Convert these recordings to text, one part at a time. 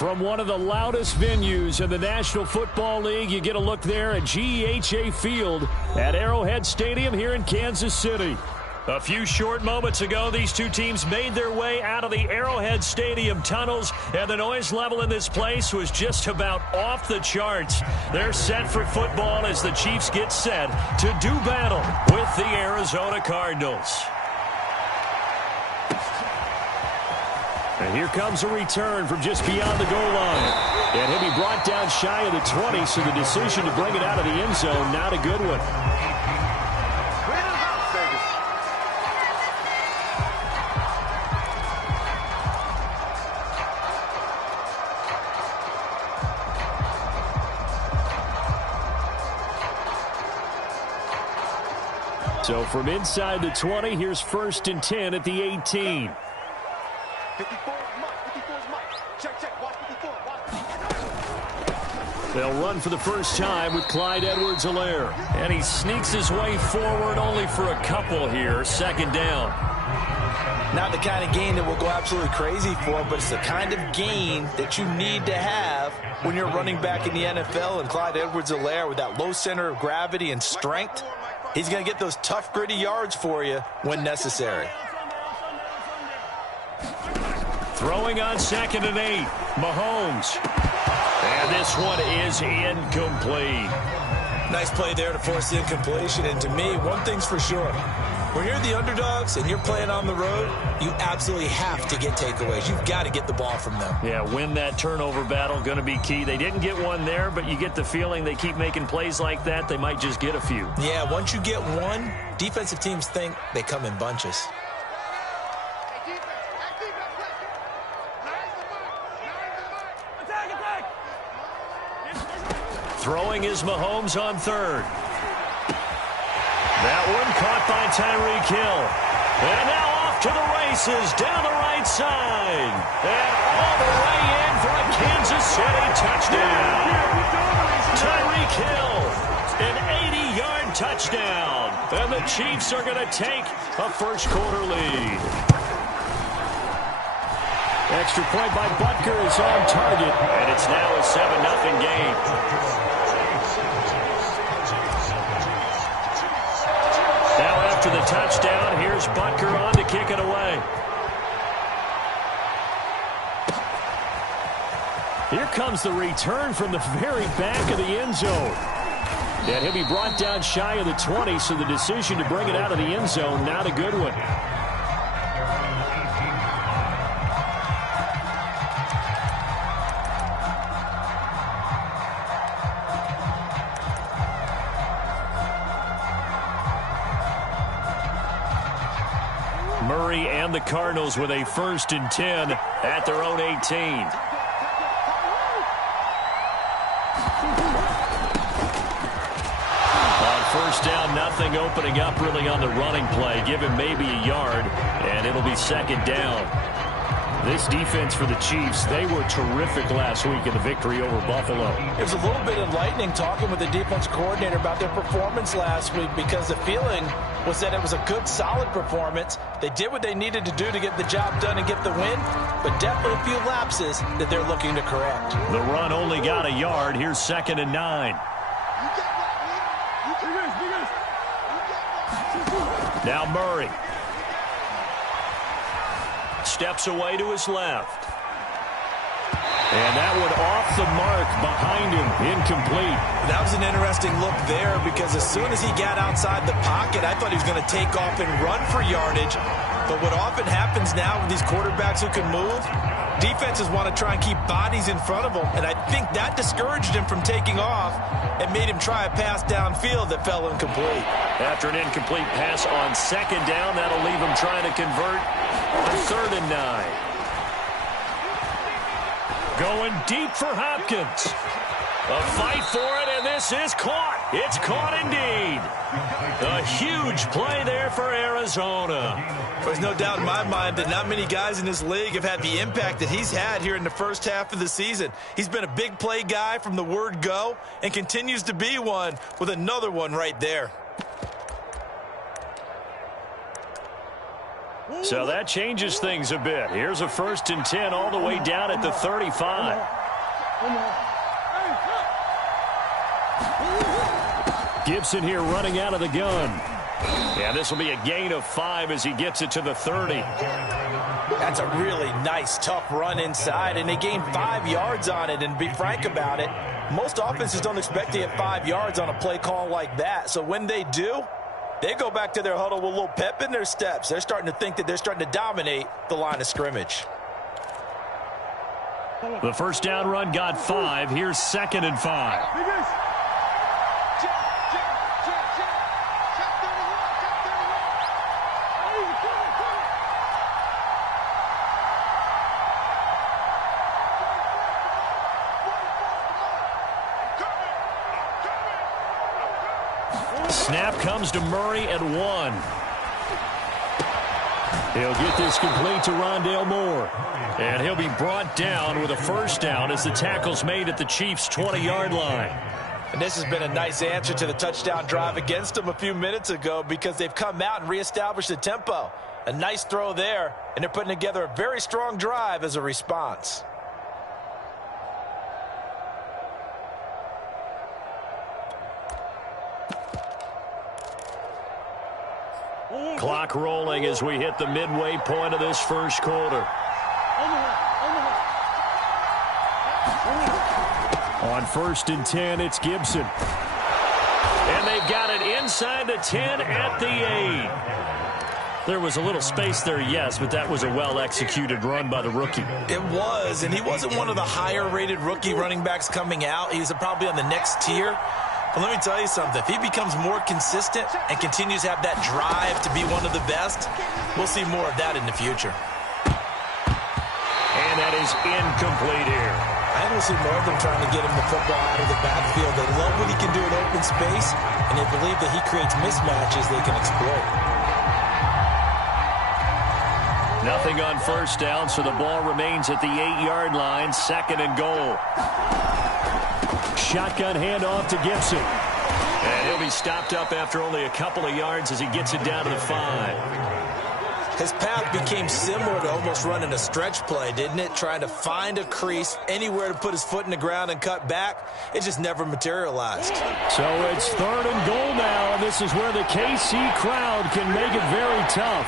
From one of the loudest venues in the National Football League, you get a look there at GEHA Field at Arrowhead Stadium here in Kansas City. A few short moments ago, these two teams made their way out of the Arrowhead Stadium tunnels, and the noise level in this place was just about off the charts. They're set for football as the Chiefs get set to do battle with the Arizona Cardinals. And here comes a return from just beyond the goal line. And he'll be brought down shy of the 20, so the decision to bring it out of the end zone, not a good one. So from inside the 20, here's 1st and 10 at the 18. They'll run for the first time with Clyde Edwards-Helaire. And he sneaks his way forward only for a couple here. 2nd down. Not the kind of gain that we'll go absolutely crazy for, but it's the kind of gain that you need to have when you're running back in the NFL. And Clyde Edwards-Helaire, with that low center of gravity and strength, he's going to get those tough, gritty yards for you when necessary. Throwing on 2nd and 8. Mahomes. And this one is incomplete. Nice play there to force the incompletion. And to me, one thing's for sure. When you're the underdogs and you're playing on the road, you absolutely have to get takeaways. You've got to get the ball from them. Yeah, win that turnover battle, going to be key. They didn't get one there, but you get the feeling they keep making plays like that, they might just get a few. Yeah, once you get one, defensive teams think they come in bunches. Throwing is Mahomes on 3rd. That one caught by Tyreek Hill. And now off to the races down the right side. And all the way in for a Kansas City touchdown. Tyreek Hill, an 80-yard touchdown. And the Chiefs are going to take a first-quarter lead. Extra point by Butker is on target. And it's now a 7-0 game. Now after the touchdown, here's Butker on to kick it away. Here comes the return from the very back of the end zone. And he'll be brought down shy of the 20, so the decision to bring it out of the end zone, not a good one. Murray and the Cardinals with a 1st and 10 at their own 18. On 1st down, nothing opening up really on the running play. Give him maybe a yard, and it'll be 2nd down. This defense for the Chiefs, they were terrific last week in the victory over Buffalo. It was a little bit enlightening talking with the defense coordinator about their performance last week, because the feeling was that it was a good, solid performance. They did what they needed to do to get the job done and get the win, but definitely a few lapses that they're looking to correct. The run only got a yard. Here's 2nd and 9. Now Murray. Steps away to his left. And that one off the mark behind him. Incomplete. That was an interesting look there, because as soon as he got outside the pocket, I thought he was going to take off and run for yardage. But what often happens now with these quarterbacks who can move, defenses want to try and keep bodies in front of them. And I think that discouraged him from taking off and made him try a pass downfield that fell incomplete. After an incomplete pass on 2nd down, that'll leave him trying to convert on 3rd and 9. Going deep for Hopkins. A fight for it, and this is caught. It's caught indeed. A huge play there for Arizona. There's no doubt in my mind that not many guys in this league have had the impact that he's had here in the first half of the season. He's been a big play guy from the word go and continues to be one, with another one right there. So that changes things a bit. Here's a 1st and 10 all the way down at the 35. Gibson here running out of the gun. Yeah, this will be a gain of 5 as he gets it to the 30. That's a really nice, tough run inside, and they gained 5 yards on it. And to be frank about it, most offenses don't expect to get 5 yards on a play call like that. So when they do, they go back to their huddle with a little pep in their steps. They're starting to think that they're starting to dominate the line of scrimmage. The first down run got 5. Here's 2nd and 5. Snap comes to Murray at 1. He'll get this complete to Rondale Moore. And he'll be brought down with a 1st down as the tackle's made at the Chiefs' 20-yard line. And this has been a nice answer to the touchdown drive against them a few minutes ago because they've come out and reestablished the tempo. A nice throw there, and they're putting together a very strong drive as a response. Clock rolling as we hit the midway point of this first quarter. On 1st and 10, it's Gibson. And they've got it inside the 10 at the 8. There was a little space there, yes, but that was a well-executed run by the rookie. It was, and he wasn't one of the higher-rated rookie running backs coming out. He's probably on the next tier. But let me tell you something. If he becomes more consistent and continues to have that drive to be one of the best, we'll see more of that in the future. And that is incomplete here. I don't see more of them trying to get him the football out of the backfield. They love what he can do in open space, and they believe that he creates mismatches they can exploit. Nothing on 1st down, so the ball remains at the 8-yard line, 2nd and goal. Shotgun handoff to Gibson. And he'll be stopped up after only a couple of yards as he gets it down to the 5. His path became similar to almost running a stretch play, didn't it? Trying to find a crease, anywhere to put his foot in the ground and cut back. It just never materialized. So it's 3rd and goal now, and this is where the KC crowd can make it very tough.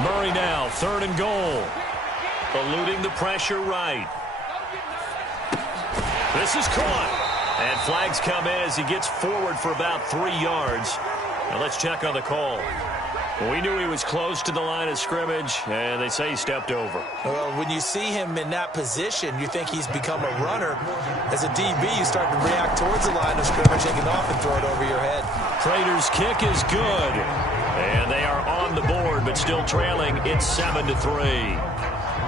Murray now, 3rd and goal. Eluding the pressure right. This is caught. And flags come in as he gets forward for about 3 yards. Now let's check on the call. We knew he was close to the line of scrimmage, and they say he stepped over. Well, when you see him in that position, you think he's become a runner. As a DB, you start to react towards the line of scrimmage, take it off and throw it over your head. Prater's kick is good. And they are on the board, but still trailing. It's 7-3.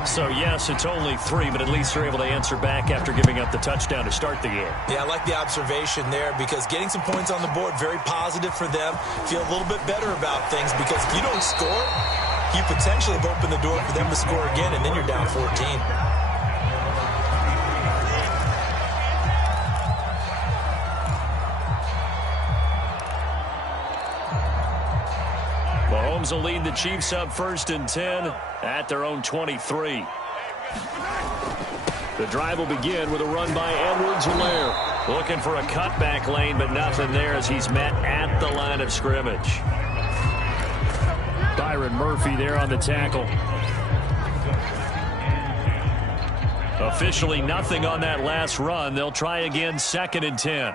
So, yes, it's only 3, but at least they're able to answer back after giving up the touchdown to start the game. Yeah, I like the observation there because getting some points on the board, very positive for them. Feel a little bit better about things because if you don't score, you potentially have opened the door for them to score again, and then you're down 14. Mahomes will lead the Chiefs up 1st and 10 at their own 23. The drive will begin with a run by Edwards-Helaire. Looking for a cutback lane, but nothing there as he's met at the line of scrimmage. Byron Murphy there on the tackle. Officially nothing on that last run. They'll try again 2nd and 10.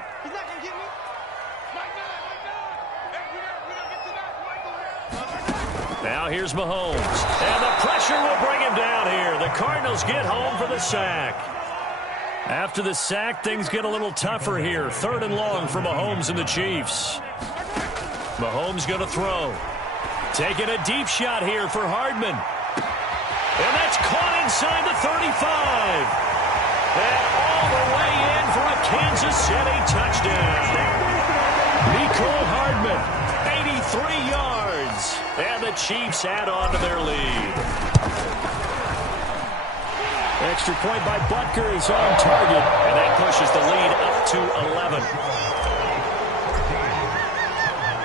Now here's Mahomes. And the pressure will bring him down here. The Cardinals get home for the sack. After the sack, things get a little tougher here. 3rd and long for Mahomes and the Chiefs. Mahomes going to throw. Taking a deep shot here for Hardman. And that's caught inside the 35. And all the way in for a Kansas City touchdown. Mecole Hardman, 83 yards. And the Chiefs add on to their lead. Extra point by Butker is on target. And that pushes the lead up to 11.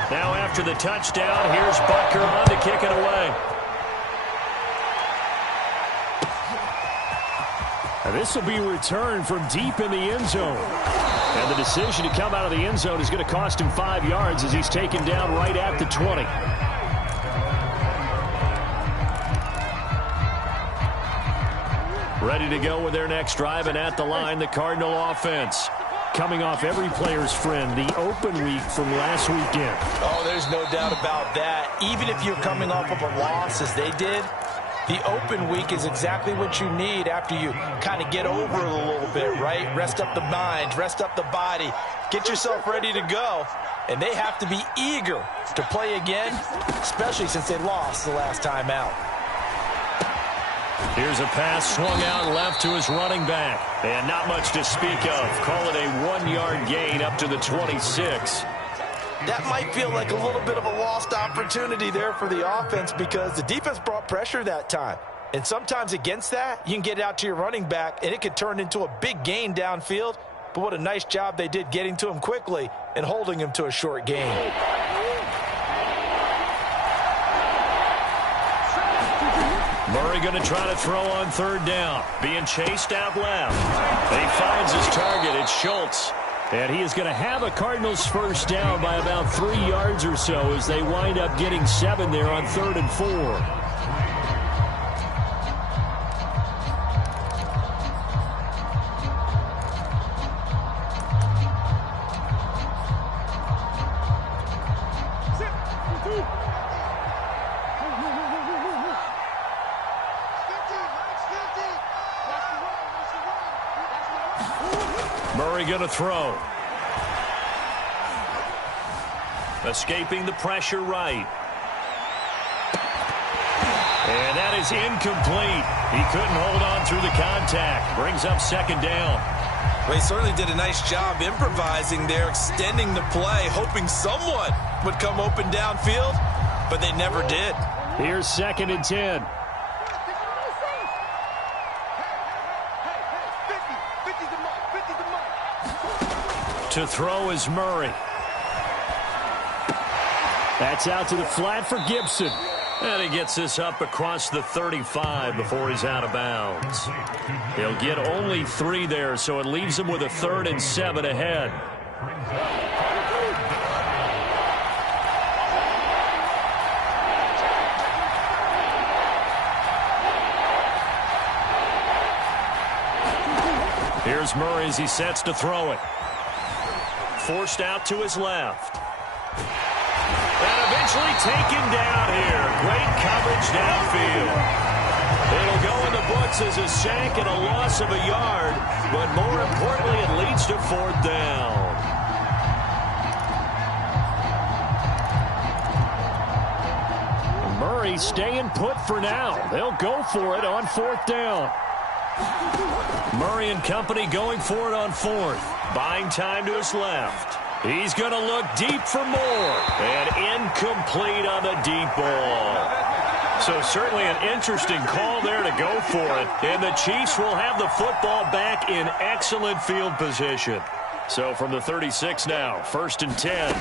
Now after after the touchdown. Here's Butker on to kick it away. This will be returned from deep in the end zone. And the decision to come out of the end zone is going to cost him 5 yards as he's taken down right at the 20. Ready to go with their next drive, and at the line, the Cardinal offense. Coming off every player's friend, the open week from last weekend. Oh, there's no doubt about that. Even if you're coming off of a loss as they did, the open week is exactly what you need after you kind of get over it a little bit, right? Rest up the mind, rest up the body, get yourself ready to go. And they have to be eager to play again, especially since they lost the last time out. Here's a pass swung out left to his running back. And not much to speak of. Call it a 1-yard gain up to the 26. That might feel like a little bit of a lost opportunity there for the offense because the defense brought pressure that time. And sometimes against that, you can get it out to your running back, and it could turn into a big gain downfield. But what a nice job they did getting to him quickly and holding him to a short gain. Murray going to try to throw on third down. Being chased out left. And he finds his target. It's Schultz. And he is going to have a Cardinals first down by about 3 yards or so as they wind up getting 7 there on 3rd and 4. Murray going to throw. Escaping the pressure right. And that is incomplete. He couldn't hold on through the contact. Brings up 2nd down. Well, he certainly did a nice job improvising there, extending the play, hoping someone would come open downfield, but they never did. Here's 2nd and 10. To throw is Murray. That's out to the flat for Gibson. And he gets this up across the 35 before he's out of bounds. He'll get only 3 there, so it leaves him with a 3rd and 7 ahead. Here's Murray as he sets to throw it. Forced out to his left. And eventually taken down here. Great coverage downfield. It'll go in the books as a sack and a loss of a yard, but more importantly, it leads to 4th down. Murray staying put for now. They'll go for it on 4th down. Murray and company going for it on 4th. Buying time to his left. He's going to look deep for more. And incomplete on the deep ball. So certainly an interesting call there to go for it. And the Chiefs will have the football back in excellent field position. So from the 36 now, 1st and 10.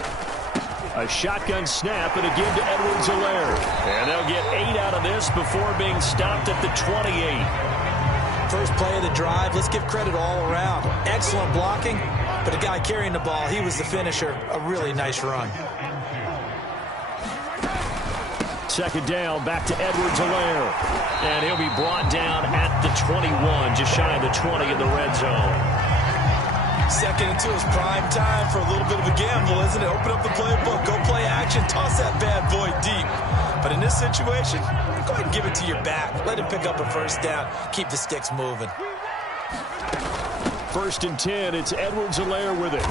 A shotgun snap and a give to Edwards-Helaire. And they'll get 8 out of this before being stopped at the 28. First play of the drive, let's give credit all around. Excellent blocking, but the guy carrying the ball, he was the finisher. A really nice run. 2nd down, back to Edwards-Helaire. And he'll be brought down at the 21, just shy of the 20 in the red zone. 2nd and 2 is prime time for a little bit of a gamble, isn't it? Open up the playbook, go play action, toss that bad boy deep. But in this situation, go ahead and give it to your back. Let him pick up a first down. Keep the sticks moving. 1st and 10, it's Edwards-Helaire with it.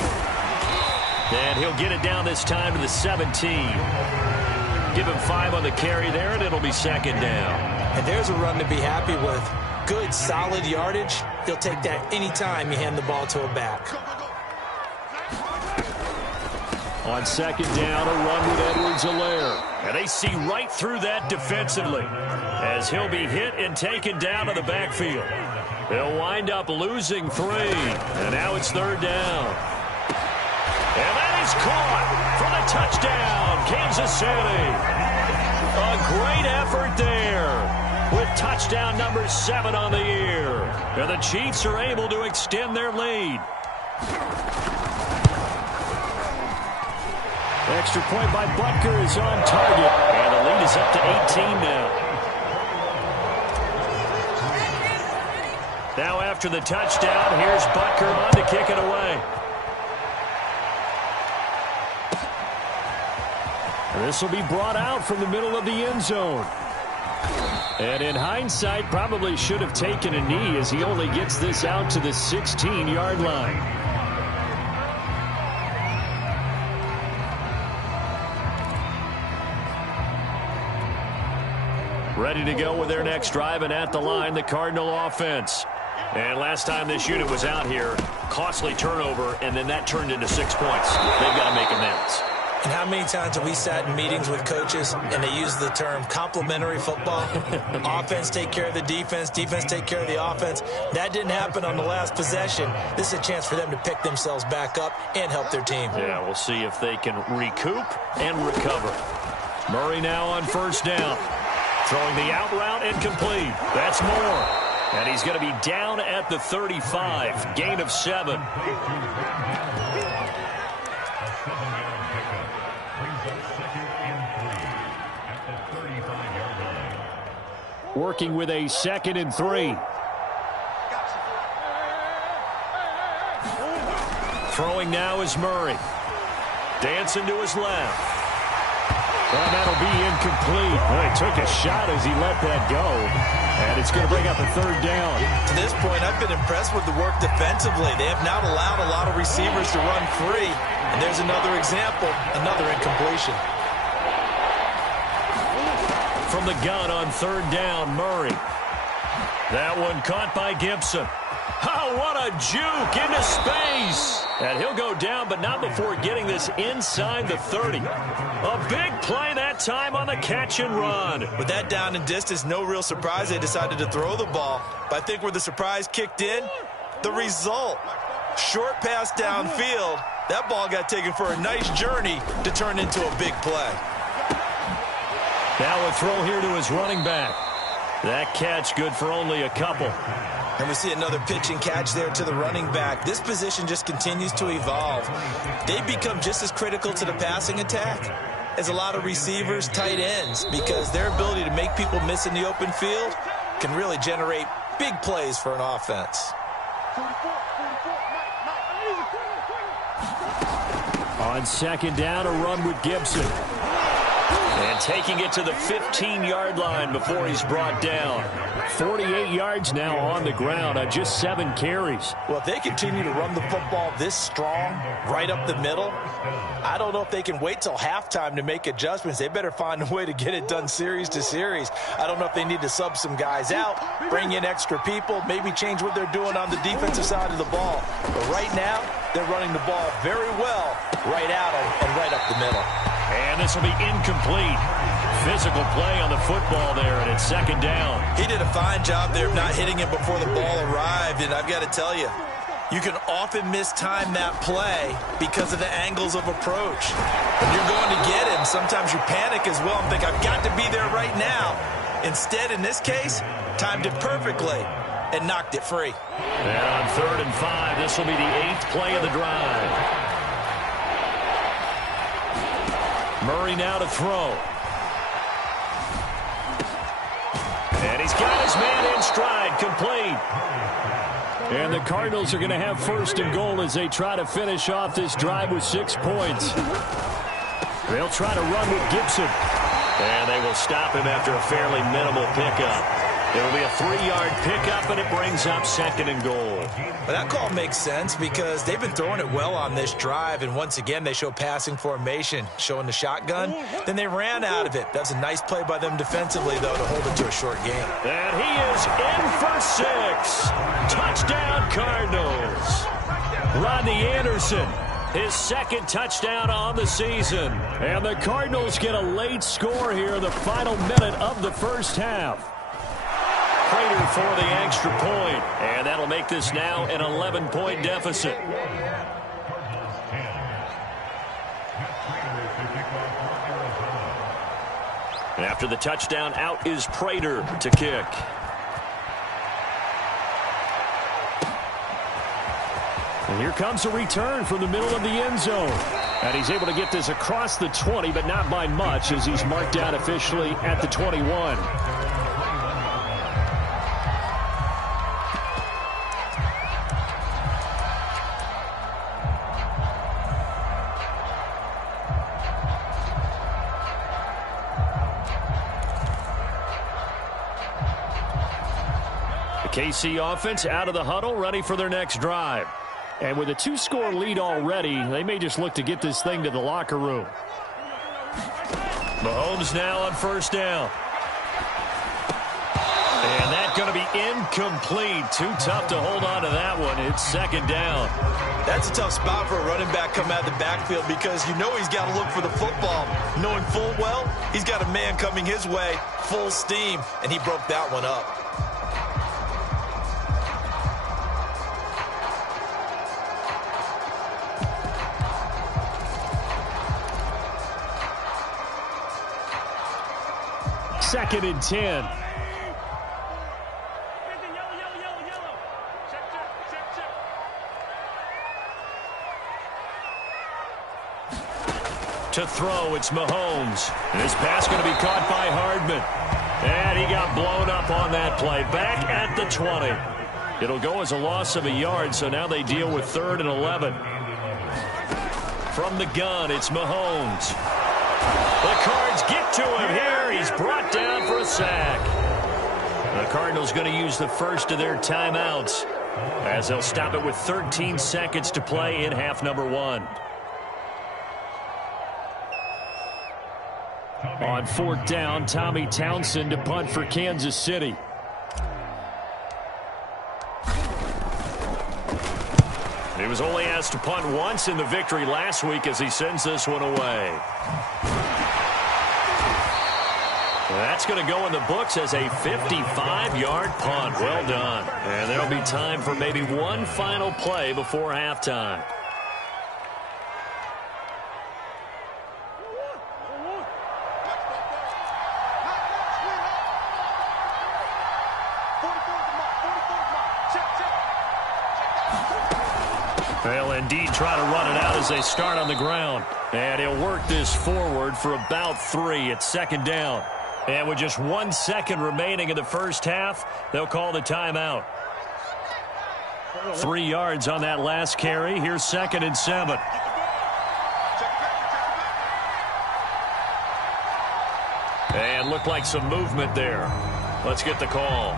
And he'll get it down this time to the 17. Give him 5 on the carry there, and it'll be 2nd down. And there's a run to be happy with. Good, solid yardage. He'll take that anytime you hand the ball to a back. On 2nd down, a run with Edwards-Helaire. And they see right through that defensively as he'll be hit and taken down to the backfield. They'll wind up losing 3. And now it's 3rd down. And that is caught for the touchdown, Kansas City. A great effort there with touchdown number 7 on the year. And the Chiefs are able to extend their lead. Extra point by Butker is on target. And the lead is up to 18 now. Now after the touchdown, here's Butker on to kick it away. This will be brought out from the middle of the end zone. And in hindsight, probably should have taken a knee as he only gets this out to the 16-yard line. Ready to go with their next drive, and at the line, the Cardinal offense. And last time this unit was out here, costly turnover, and then that turned into 6 points. They've got to make amends. And how many times have we sat in meetings with coaches and they use the term complementary football? Offense take care of the defense, defense take care of the offense. That didn't happen on the last possession. This is a chance for them to pick themselves back up and help their team. Yeah, we'll see if they can recoup and recover. Murray now on first down. Throwing the out route incomplete. That's Moore. And he's going to be down at the 35. Gain of 7. Working with a 2nd and 3. Throwing now is Murray. Dancing to his left. And that'll be incomplete. Well, he took a shot as he let that go. And it's going to bring up a 3rd down. To this point, I've been impressed with the work defensively. They have not allowed a lot of receivers to run free. And there's another example, another incompletion. From the gun on 3rd down, Murray. That one caught by Gibson. Oh, what a juke into space. And he'll go down, but not before getting this inside the 30. A big play that time on the catch and run. With that down and distance, no real surprise they decided to throw the ball. But I think where the surprise kicked in, the result. Short pass downfield. That ball got taken for a nice journey to turn into a big play. Now a throw here to his running back. That catch good for only a couple. And we see another pitch and catch there to the running back. This position just continues to evolve. They become just as critical to the passing attack as a lot of receivers, tight ends, because their ability to make people miss in the open field can really generate big plays for an offense. On 2nd down, a run with Gibson. And taking it to the 15-yard line before he's brought down. 48 yards now on the ground on just 7 carries. Well, if they continue to run the football this strong, right up the middle, I don't know if they can wait till halftime to make adjustments. They better find a way to get it done series to series. I don't know if they need to sub some guys out, bring in extra people, maybe change what they're doing on the defensive side of the ball. But right now, they're running the ball very well right out and right up the middle. And this will be incomplete. Physical play on the football there, and it's 2nd down. He did a fine job there of not hitting it before the ball arrived, and I've got to tell you, you can often mistime that play because of the angles of approach. When you're going to get him, sometimes you panic as well and think, I've got to be there right now. Instead, in this case, timed it perfectly and knocked it free. And on 3rd and 5, this will be the 8th play of the drive. Murray now to throw. And he's got his man in stride, complete. And the Cardinals are going to have 1st and goal as they try to finish off this drive with 6 points. They'll try to run with Gibson. And they will stop him after a fairly minimal pickup. It will be a 3-yard pickup, and it brings up 2nd and goal. But that call makes sense because they've been throwing it well on this drive, and once again they show passing formation, showing the shotgun. Then they ran out of it. That's a nice play by them defensively, though, to hold it to a short game. And he is in for 6. Touchdown, Cardinals. Rodney Anderson, his 2nd touchdown on the season. And the Cardinals get a late score here in the final minute of the first half. Prater for the extra point, and that'll make this now an 11-point deficit. And after the touchdown, out is Prater to kick. And here comes a return from the middle of the end zone. And he's able to get this across the 20, but not by much, as he's marked down officially at the 21. The KC offense out of the huddle, ready for their next drive. And with a 2-score lead already, they may just look to get this thing to the locker room. Mahomes now on first down. And that's going to be incomplete. Too tough to hold on to that one. It's second down. That's a tough spot for a running back coming out of the backfield because you know he's got to look for the football. Knowing full well, he's got a man coming his way, full steam, and he broke that one up. Second and 10. To throw, it's Mahomes. And this pass going to be caught by Hardman. And he got blown up on that play. Back at the 20. It'll go as a loss of a yard, so now they deal with 3rd and 11. From the gun, it's Mahomes. The Cards get to him here. He's brought down for a sack. The Cardinals going to use the first of their timeouts as they'll stop it with 13 seconds to play in half number 1. On 4th down, Tommy Townsend to punt for Kansas City. He was only asked to punt once in the victory last week as he sends this one away. That's going to go in the books as a 55-yard punt. Well done. And there'll be time for maybe one final play before halftime. They'll indeed try to run it out as they start on the ground. And he'll work this forward for about 3. It's second down. And with just 1 second remaining in the first half, they'll call the timeout. 3 yards on that last carry. Here's 2nd and 7. And looked like some movement there. Let's get the call.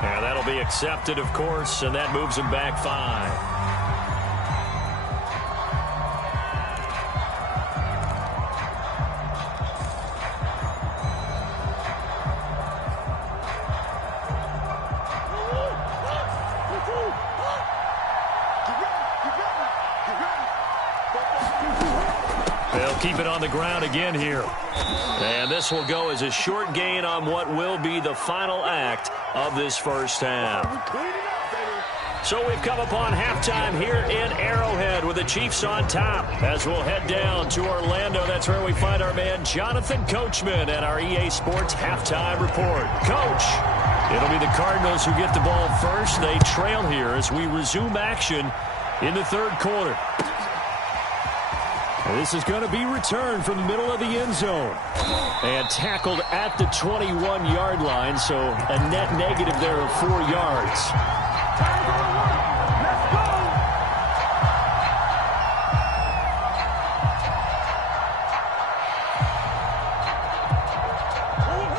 And that'll be accepted, of course, and that moves them back 5. Keep it on the ground again here. And this will go as a short gain on what will be the final act of this first half. So we've come upon halftime here in Arrowhead with the Chiefs on top. As we'll head down to Orlando, that's where we find our man Jonathan Coachman at our EA Sports Halftime Report. Coach, it'll be the Cardinals who get the ball first. They trail here as we resume action in the 3rd quarter. This is going to be returned from the middle of the end zone. And tackled at the 21-yard line, so a net negative there of 4 yards.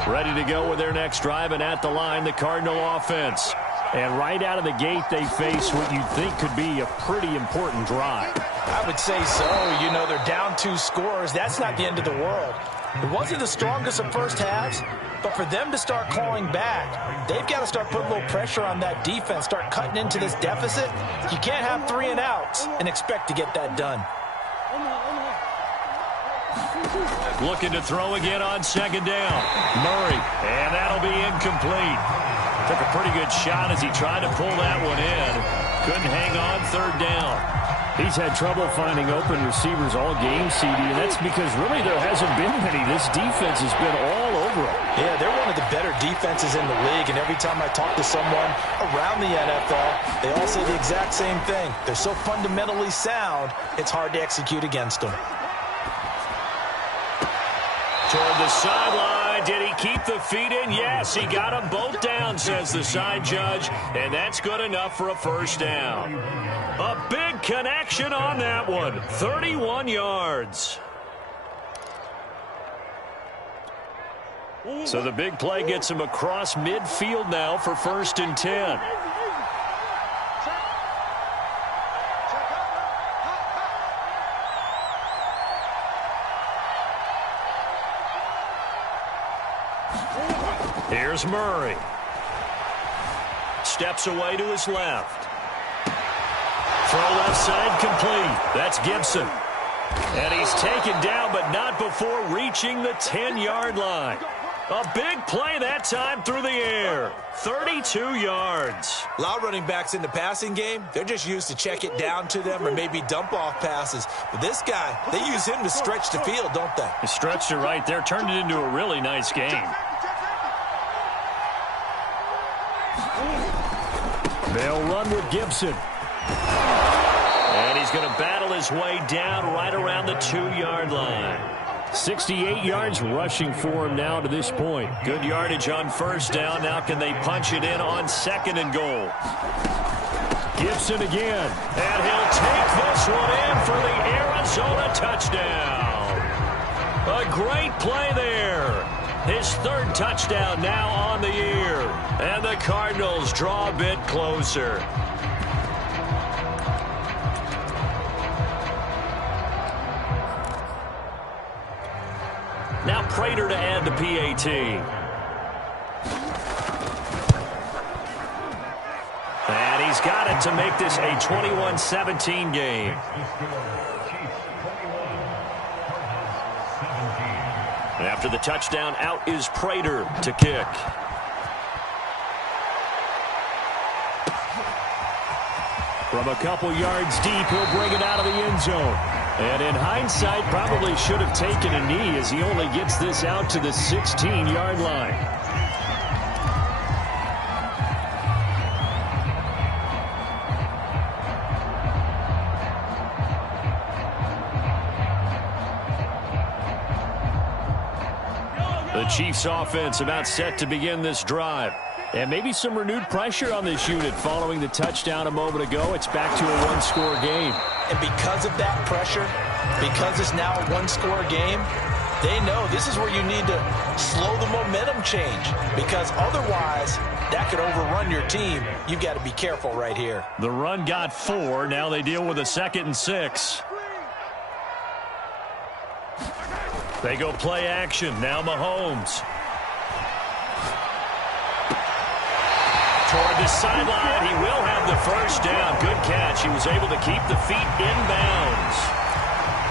Ready to go with their next drive, and at the line, the Cardinal offense. And right out of the gate, they face what you'd think could be a pretty important drive. I would say so. You know, they're down 2 scores. That's not the end of the world. It wasn't the strongest of first halves, but for them to start clawing back, they've got to start putting a little pressure on that defense, start cutting into this deficit. You can't have 3 and outs and expect to get that done. Looking to throw again on 2nd down. Murray, and that'll be incomplete. Took a pretty good shot as he tried to pull that one in. Couldn't hang on 3rd down. He's had trouble finding open receivers all game, CD, and that's because really there hasn't been many. This defense has been all over him. Yeah, they're one of the better defenses in the league, and every time I talk to someone around the NFL, they all say the exact same thing. They're so fundamentally sound, it's hard to execute against them. Toward the sideline. Did he keep the feet in? Yes, he got them both down, says the side judge, and that's good enough for a first down. A big connection on that one. 31 yards. So the big play gets him across midfield now for 1st and 10. Here's Murray. Steps away to his left. Throw left side complete. That's Gibson. And he's taken down, but not before reaching the 10-yard line. A big play that time through the air. 32 yards. A lot of running backs in the passing game, they're just used to check it down to them or maybe dump off passes. But this guy, they use him to stretch the field, don't they? He stretched it right there, turned it into a really nice game. They'll run with Gibson. And he's going to battle his way down right around the 2-yard line. 68 yards rushing for him now to this point. Good yardage on first down. Now can they punch it in on 2nd and goal? Gibson again. And he'll take this one in for the Arizona touchdown. A great play there. His 3rd touchdown now on the year. And the Cardinals draw a bit closer. Now Prater to add the PAT. And he's got it to make this a 21-17 game. And after the touchdown, out is Prater to kick. From a couple yards deep, he'll bring it out of the end zone. And in hindsight, probably should have taken a knee as he only gets this out to the 16-yard line. The Chiefs offense about set to begin this drive. And maybe some renewed pressure on this unit following the touchdown a moment ago. It's back to a 1-score game. And because of that pressure, because it's now a 1-score game, they know this is where you need to slow the momentum change. Because otherwise, that could overrun your team. You've got to be careful right here. The run got 4. Now they deal with a 2nd and 6. They go play action. Now Mahomes. Toward the sideline, he will have the first down. Good catch. He was able to keep the feet inbounds.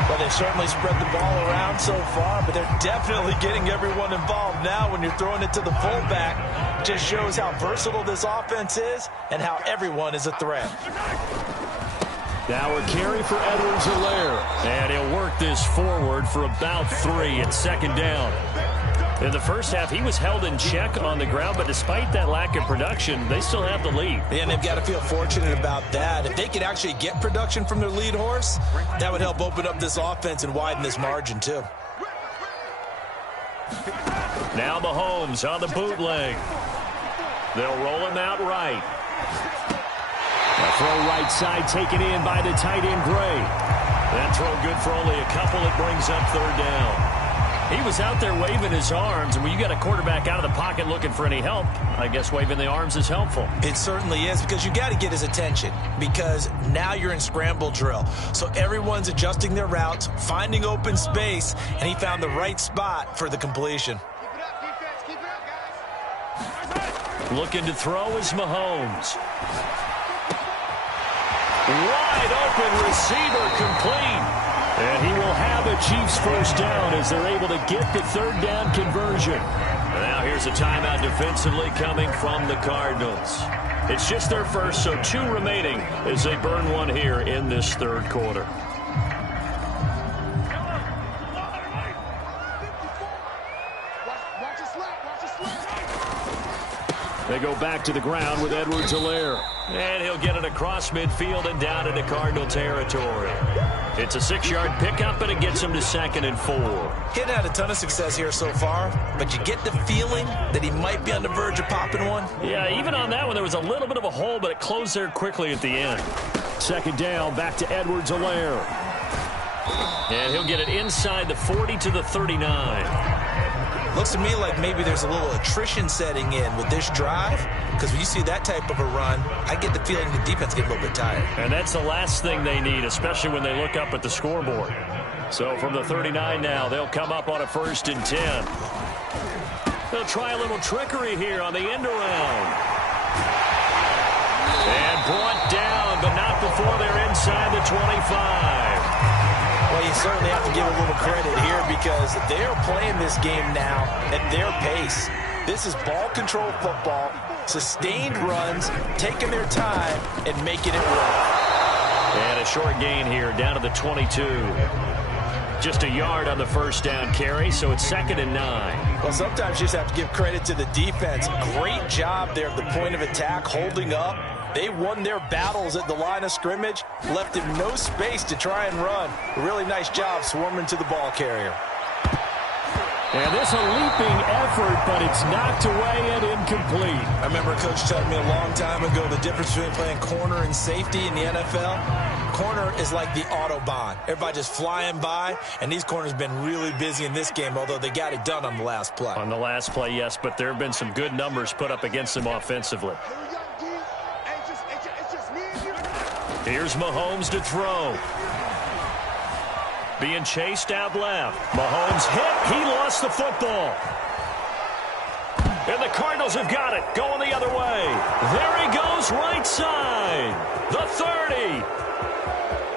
Well, they've certainly spread the ball around so far, but they're definitely getting everyone involved now when you're throwing it to the fullback. Just shows how versatile this offense is and how everyone is a threat. Now a carry for Edwards-Helaire. And he'll work this forward for about 3 at 2nd down. In the first half, he was held in check on the ground, but despite that lack of production, they still have the lead. And they've got to feel fortunate about that. If they could actually get production from their lead horse, that would help open up this offense and widen this margin, too. Now Mahomes on the bootleg. They'll roll him out right. A throw right side taken in by the tight end, Gray. That throw good for only a couple. It brings up 3rd down. He was out there waving his arms, and when you got a quarterback out of the pocket looking for any help, I guess waving the arms is helpful. It certainly is, because you got to get his attention, because now you're in scramble drill. So everyone's adjusting their routes, finding open space, and he found the right spot for the completion. Keep it up, guys. Looking to throw is Mahomes. Wide open receiver complete. And he will have a Chiefs first down as they're able to get the 3rd down conversion. Now here's a timeout defensively coming from the Cardinals. It's just their first, so 2 remaining as they burn one here in this third quarter. They go back to the ground with Edwards-Helaire. And he'll get it across midfield and down into Cardinal territory. It's a 6-yard pickup, and it gets him to 2nd and 4. He hadn't had a ton of success here so far, but you get the feeling that he might be on the verge of popping one. Yeah, even on that one, there was a little bit of a hole, but it closed there quickly at the end. 2nd down, back to Edwards-Helaire. And he'll get it inside the 40 to the 39. Looks to me like maybe there's a little attrition setting in with this drive, because when you see that type of a run, I get the feeling the defense gets a little bit tired. And that's the last thing they need, especially when they look up at the scoreboard. So from the 39 now, they'll come up on a 1st and 10. They'll try a little trickery here on the end around. And brought down, but not before they're inside the 25. Well, you certainly have to give a little credit here because they're playing this game now at their pace. This is ball control football, sustained runs, taking their time, and making it work. And a short gain here down to the 22. Just a yard on the 1st down carry, so it's 2nd and 9. Well, sometimes you just have to give credit to the defense. Great job there at the point of attack, holding up. They won their battles at the line of scrimmage, left him no space to try and run. A really nice job swarming to the ball carrier. And this a leaping effort, but it's knocked away and incomplete. I remember a coach telling me a long time ago the difference between playing corner and safety in the NFL. Corner is like the Autobahn. Everybody just flying by, and these corners have been really busy in this game, although they got it done on the last play. On the last play, yes, but there have been some good numbers put up against them offensively. Here's Mahomes to throw. Being chased out left. Mahomes hit. He lost the football. And the Cardinals have got it. Going the other way. There he goes, right side. The 30.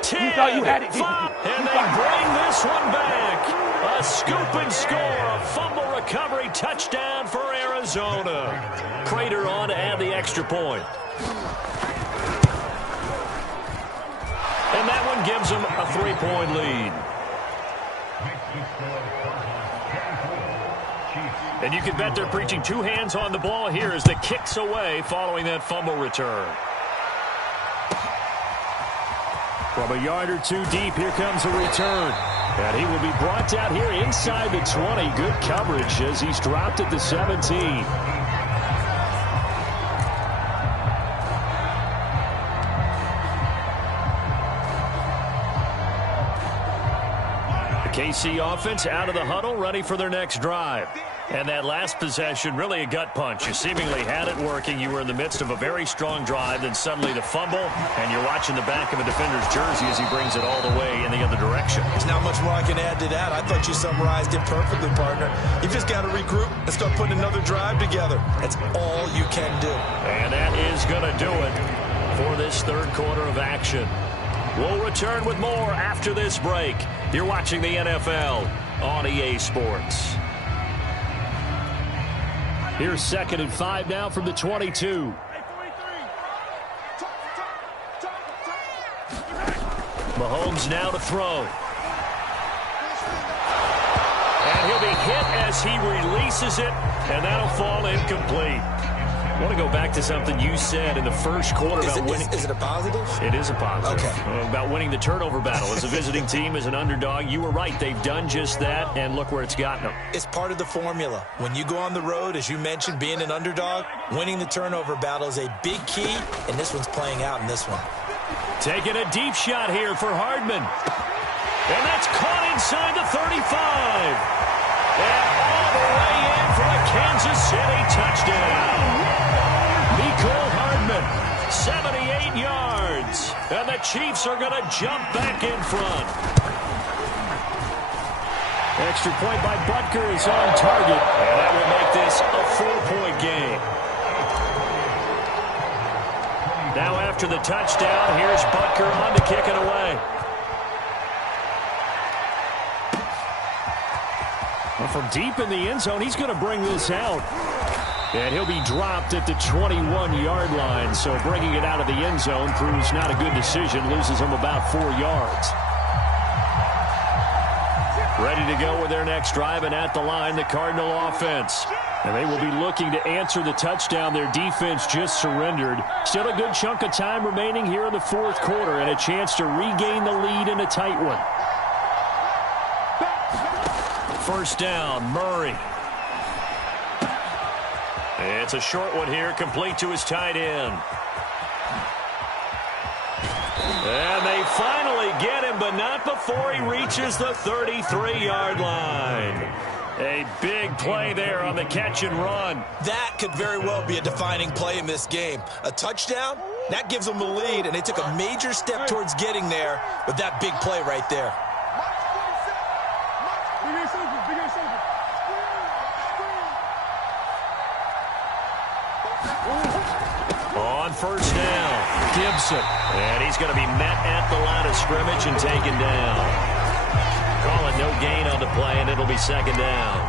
10. You thought you had it. 5. And they bring this one back. A scoop and score. A fumble recovery touchdown for Arizona. Prater on to add the extra point. And that one gives them a 3-point lead. And you can bet they're preaching 2 hands on the ball here as the kicks away following that fumble return. From a yard or 2 deep, here comes a return. And he will be brought down here inside the 20. Good coverage as he's dropped at the 17. KC offense out of the huddle, ready for their next drive. And that last possession, really a gut punch. You seemingly had it working. You were in the midst of a very strong drive, then suddenly the fumble, and you're watching the back of a defender's jersey as he brings it all the way in the other direction. There's not much more I can add to that. I thought you summarized it perfectly, partner. You've just got to regroup and start putting another drive together. That's all you can do. And that is going to do it for this third quarter of action. We'll return with more after this break. You're watching the NFL on EA Sports. Here's 2nd and 5 now from the 22. Mahomes now to throw. And he'll be hit as he releases it, and that'll fall incomplete. I want to go back to something you said in the first quarter about winning. Is it a positive? It is a positive. Okay. About winning the turnover battle. As a visiting team, as an underdog, you were right. They've done just that, and look where it's gotten them. It's part of the formula. When you go on the road, as you mentioned, being an underdog, winning the turnover battle is a big key, and this one's playing out in this one. Taking a deep shot here for Hardman. And that's caught inside the 35. And all the way in for a Kansas City touchdown. Nicole Hardman, 78 yards. And the Chiefs are going to jump back in front. Extra point by Butker is on target. And that will make this a 4-point game. Now after the touchdown, here's Butker on to kick it away. Well, from deep in the end zone, he's going to bring this out. And he'll be dropped at the 21-yard line. So bringing it out of the end zone proves not a good decision. Loses him about 4 yards. Ready to go with their next drive, and at the line, the Cardinal offense. And they will be looking to answer the touchdown their defense just surrendered. Still a good chunk of time remaining here in the fourth quarter, and a chance to regain the lead in a tight one. First down, Murray. It's a short one here, complete to his tight end. And they finally get him, but not before he reaches the 33-yard line. A big play there on the catch and run. That could very well be a defining play in this game. A touchdown, that gives them the lead, and they took a major step towards getting there with that big play right there. On first down, Gibson. And he's going to be met at the line of scrimmage and taken down. Call it no gain on the play, and it'll be second down.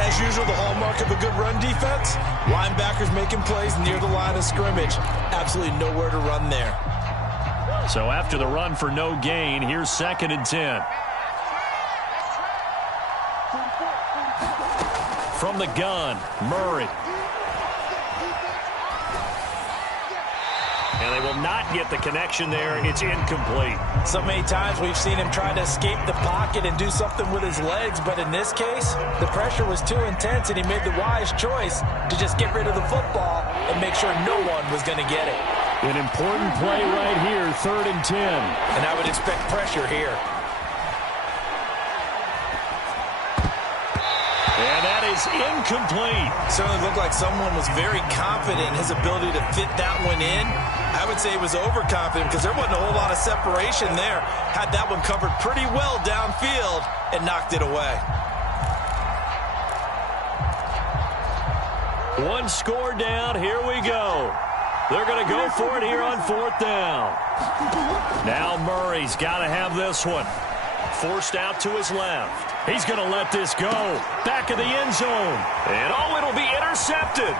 As usual, the hallmark of a good run defense, linebackers making plays near the line of scrimmage. Absolutely nowhere to run there. So after the run for no gain, here's 2nd and 10. From the gun, Murray. And they will not get the connection there. It's incomplete. So many times we've seen him try to escape the pocket and do something with his legs, but in this case, the pressure was too intense, and he made the wise choice to just get rid of the football and make sure no one was going to get it. An important play right here, 3rd and 10. And I would expect pressure here. And that is incomplete. Certainly looked like someone was very confident in his ability to fit that one in. I would say he was overconfident because there wasn't a whole lot of separation there. Had that one covered pretty well downfield and knocked it away. One score down. Here we go. They're going to go for it here on 4th down. Now Murray's got to have this one. Forced out to his left. He's going to let this go. Back of the end zone. And it'll be intercepted.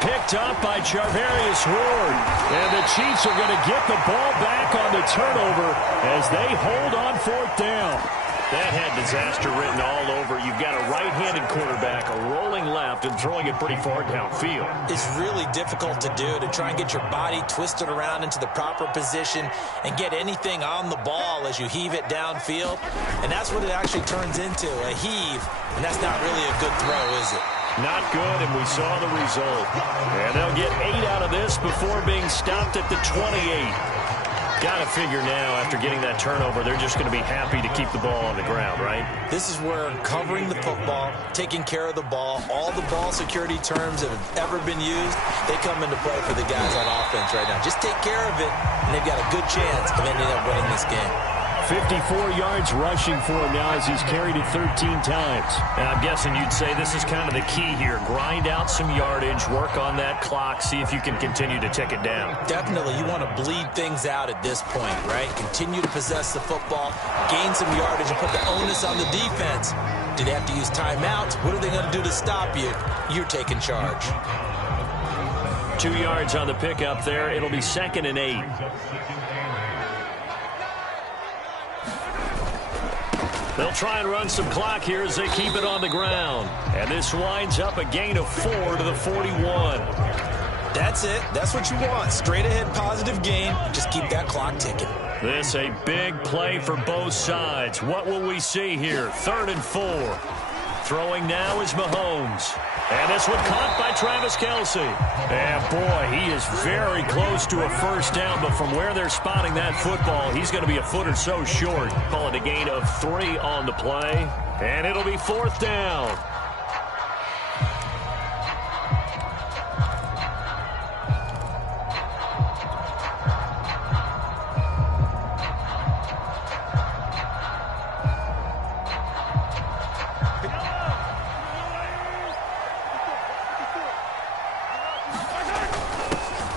Picked up by Charvarius Ward. And the Chiefs are going to get the ball back on the turnover as they hold on 4th down. That had disaster written all over. You've got a right-handed quarterback, a rolling left, and throwing it pretty far downfield. It's really difficult to do, to try and get your body twisted around into the proper position and get anything on the ball as you heave it downfield. And that's what it actually turns into, a heave. And that's not really a good throw, is it? Not good, and we saw the result. And they'll get 8 out of this before being stopped at the 28. Got to figure now, after getting that turnover, they're just going to be happy to keep the ball on the ground, right? This is where covering the football, taking care of the ball, all the ball security terms that have ever been used, they come into play for the guys on offense right now. Just take care of it, and they've got a good chance of ending up winning this game. 54 yards rushing for him now as he's carried it 13 times. And I'm guessing you'd say this is kind of the key here. Grind out some yardage, work on that clock, see if you can continue to tick it down. Definitely. You want to bleed things out at this point, right? Continue to possess the football, gain some yardage, and put the onus on the defense. Do they have to use timeouts? What are they going to do to stop you? You're taking charge. 2 yards on the pickup there. It'll be 2nd and 8. They'll try and run some clock here as they keep it on the ground. And this winds up a gain of 4 to the 41. That's it. That's what you want. Straight ahead positive gain. Just keep that clock ticking. This a big play for both sides. What will we see here? 3rd and 4. Throwing now is Mahomes. And this one caught by Travis Kelce. And boy, he is very close to a first down, but from where they're spotting that football, he's going to be a foot or so short. Call it a gain of 3 on the play. And it'll be 4th down.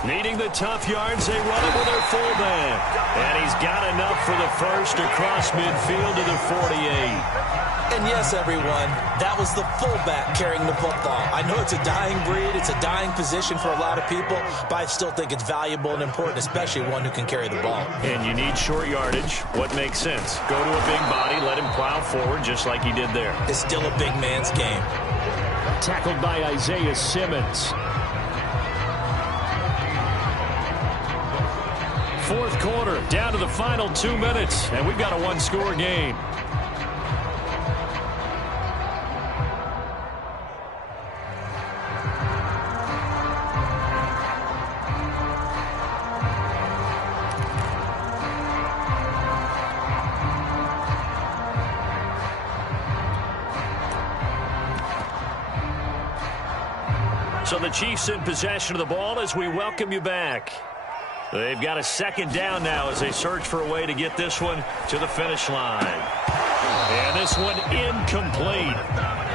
Needing the tough yards, they run it with their fullback. And he's got enough for the first across midfield to the 48. And yes, everyone, that was the fullback carrying the football. I know it's a dying breed, it's a dying position for a lot of people, but I still think it's valuable and important, especially one who can carry the ball. And you need short yardage. What makes sense? Go to a big body, let him plow forward just like he did there. It's still a big man's game. Tackled by Isaiah Simmons. Fourth quarter, down to the final 2 minutes, and we've got a one-score game. So the Chiefs in possession of the ball as we welcome you back. They've got a second down now as they search for a way to get this one to the finish line. And this one incomplete.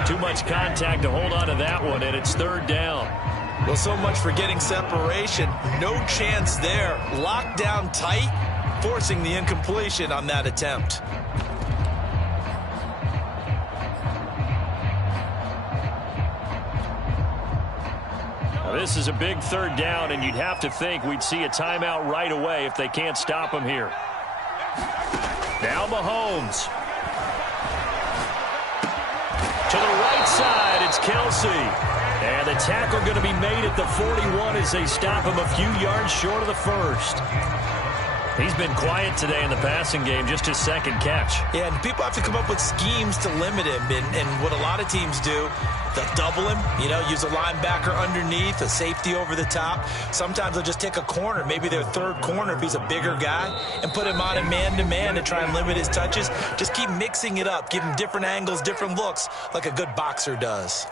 Too much contact to hold on to that one, and it's third down. Well, so much for getting separation. No chance there. Locked down tight, forcing the incompletion on that attempt. This is a big third down, and you'd have to think we'd see a timeout right away if they can't stop him here. Now Mahomes. To the right side, it's Kelsey. And the tackle going to be made at the 41 as they stop him a few yards short of the first. He's been quiet today in the passing game, just his second catch. Yeah, and people have to come up with schemes to limit him. And what a lot of teams do, they'll double him, use a linebacker underneath, a safety over the top. Sometimes they'll just take a corner, maybe their third corner if he's a bigger guy, and put him on a man-to-man to try and limit his touches. Just keep mixing it up, give him different angles, different looks, like a good boxer does.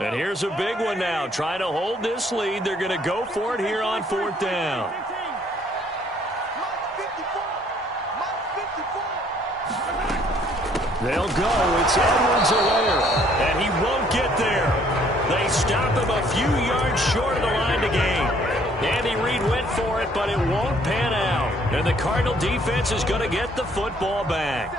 And here's a big one now. Trying to hold this lead. They're going to go for it here on fourth down. They'll go. It's Edwards-Helaire. And he won't get there. They stop him a few yards short of the line to gain. Andy Reid went for it, but it won't pan out. And the Cardinal defense is going to get the football back.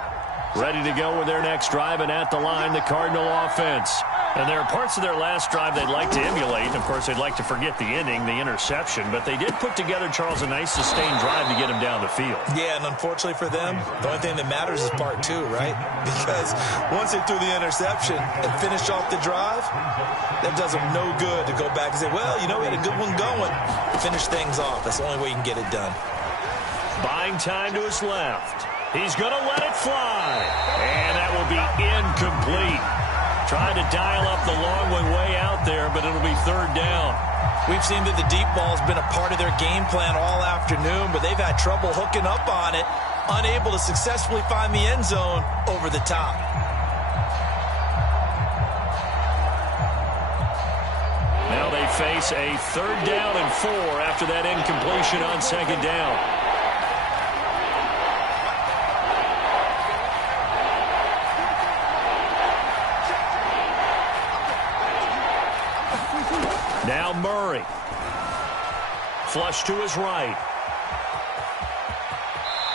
Ready to go with their next drive, and at the line, the Cardinal offense. And there are parts of their last drive they'd like to emulate. And, of course, they'd like to forget the inning, the interception. But they did put together, Charles, a nice sustained drive to get him down the field. Yeah, and unfortunately for them, the only thing that matters is part two, right? Because once they threw the interception and finished off the drive, that does them no good to go back and say, well, we had a good one going. Finish things off. That's the only way you can get it done. Buying time to his left. He's going to let it fly. And that will be incomplete. Trying to dial up the long one way out there, but it'll be third down. We've seen that the deep ball has been a part of their game plan all afternoon, but they've had trouble hooking up on it, unable to successfully find the end zone over the top. Now they face a third down and 4 after that incompletion on second down. Now Murray. Flush to his right.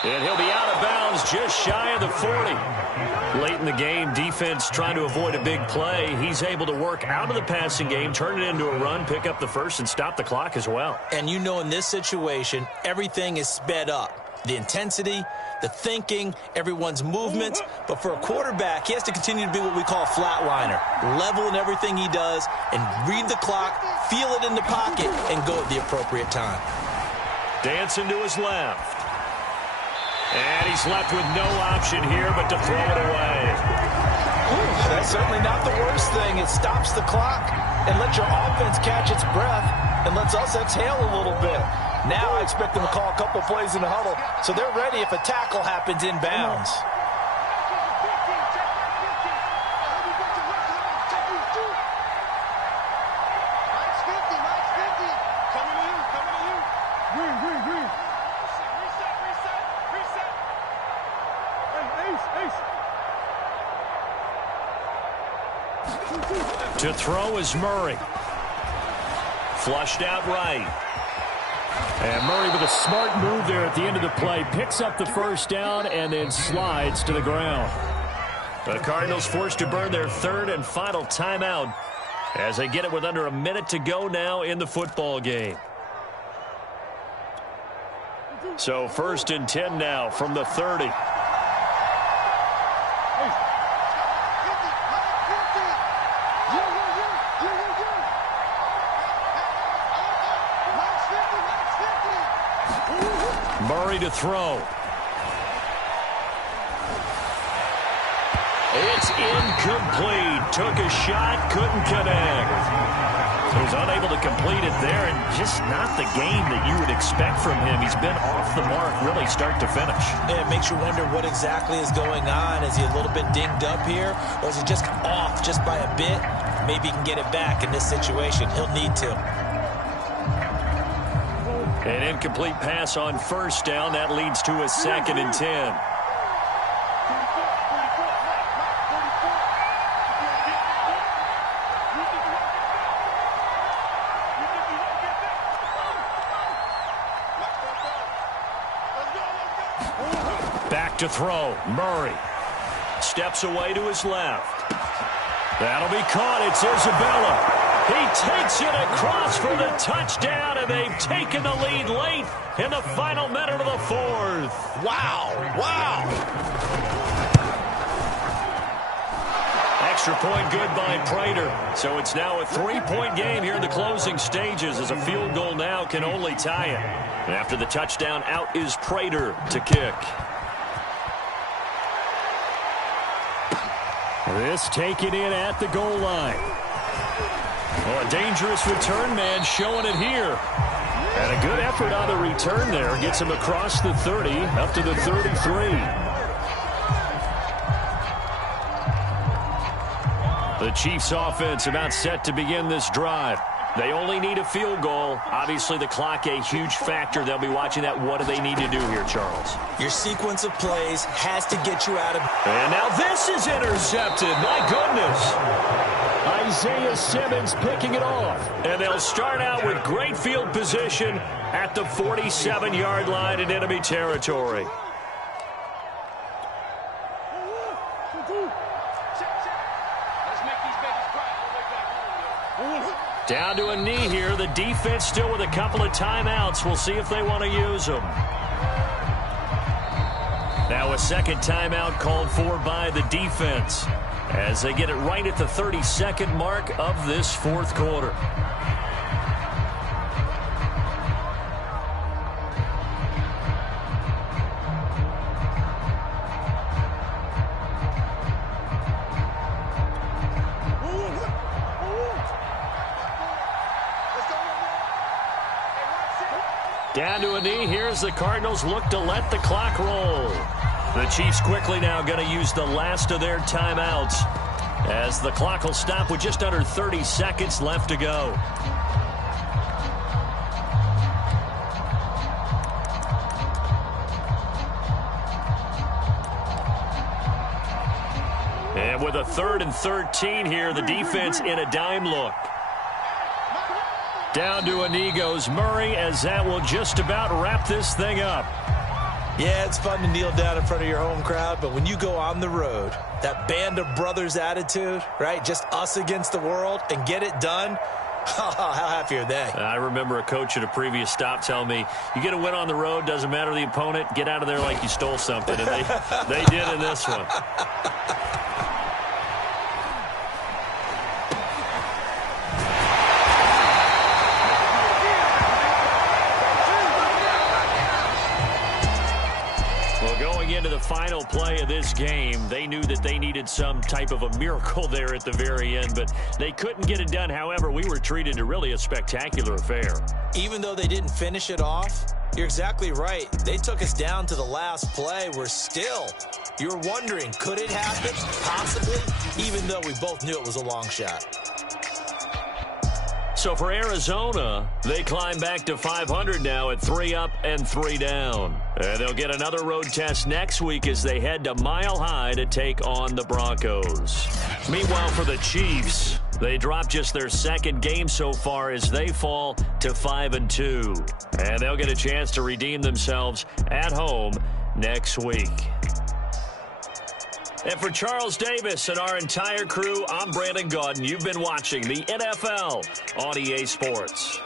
And he'll be out of bounds just shy of the 40. Late in the game, defense trying to avoid a big play. He's able to work out of the passing game, turn it into a run, pick up the first, and stop the clock as well. And in this situation, everything is sped up. The intensity, the thinking, everyone's movements. But for a quarterback, he has to continue to be what we call a flatliner. Level in everything he does and read the clock, feel it in the pocket, and go at the appropriate time. Dancing to his left. And he's left with no option here but to throw it away. That's certainly not the worst thing. It stops the clock and lets your offense catch its breath and lets us exhale a little bit. Now I expect them to call a couple plays in the huddle, so they're ready if a tackle happens inbounds. Reset. To throw is Murray. Flushed out right. And Murray with a smart move there at the end of the play. Picks up the first down and then slides to the ground. The Cardinals forced to burn their third and final timeout as they get it with under a minute to go now in the football game. So 1st and 10 now from the 30. Murray to throw. It's incomplete. Took a shot, couldn't connect. He was unable to complete it there, and just not the game that you would expect from him. He's been off the mark really start to finish. Yeah, it makes you wonder what exactly is going on. Is he a little bit dinged up here, or is he just off just by a bit? Maybe he can get it back in this situation. He'll need to. An incomplete pass on first down. That leads to a 2nd and 10. Back to throw. Murray steps away to his left. That'll be caught. It's Isabella. He takes it across for the touchdown, and they've taken the lead late in the final minute of the 4th. Wow. Wow. Extra point good by Prater. So it's now a 3-point game here in the closing stages, as a field goal now can only tie it. And after the touchdown, out is Prater to kick. This taken in at the goal line. Well, a dangerous return man showing it here. And a good effort on the return there. Gets him across the 30, up to the 33. The Chiefs offense about set to begin this drive. They only need a field goal. Obviously, the clock a huge factor. They'll be watching that. What do they need to do here, Charles? Your sequence of plays has to get you out of... And now this is intercepted. My goodness. Isaiah Simmons picking it off. And they'll start out with great field position at the 47-yard line in enemy territory. Down to a knee here. The defense still with a couple of timeouts. We'll see if they want to use them. Now a second timeout called for by the defense as they get it right at the 32nd mark of this 4th quarter. Down to a knee. Here's the Cardinals look to let the clock roll. The Chiefs quickly now going to use the last of their timeouts as the clock will stop with just under 30 seconds left to go. And with a 3rd and 13 here, the defense in a dime look. Down to a knee goes Murray, as that will just about wrap this thing up. Yeah, it's fun to kneel down in front of your home crowd, but when you go on the road, that band of brothers attitude, right, just us against the world, and get it done, how happy are they? I remember a coach at a previous stop telling me, you get a win on the road, doesn't matter the opponent, get out of there like you stole something, and they did in this one. Into the final play of this game, they knew that they needed some type of a miracle there at the very end, but they couldn't get it done. However, we were treated to really a spectacular affair. Even though they didn't finish it off, you're exactly right. They took us down to the last play. We're still, you're wondering, could it happen? Possibly, even though we both knew it was a long shot. So for Arizona, they climb back to 500 now at 3 up and 3 down. And they'll get another road test next week as they head to Mile High to take on the Broncos. Meanwhile, for the Chiefs, they dropped just their second game so far as they fall to 5-2. And they'll get a chance to redeem themselves at home next week. And for Charles Davis and our entire crew, I'm Brandon Gaudin. You've been watching the NFL on EA Sports.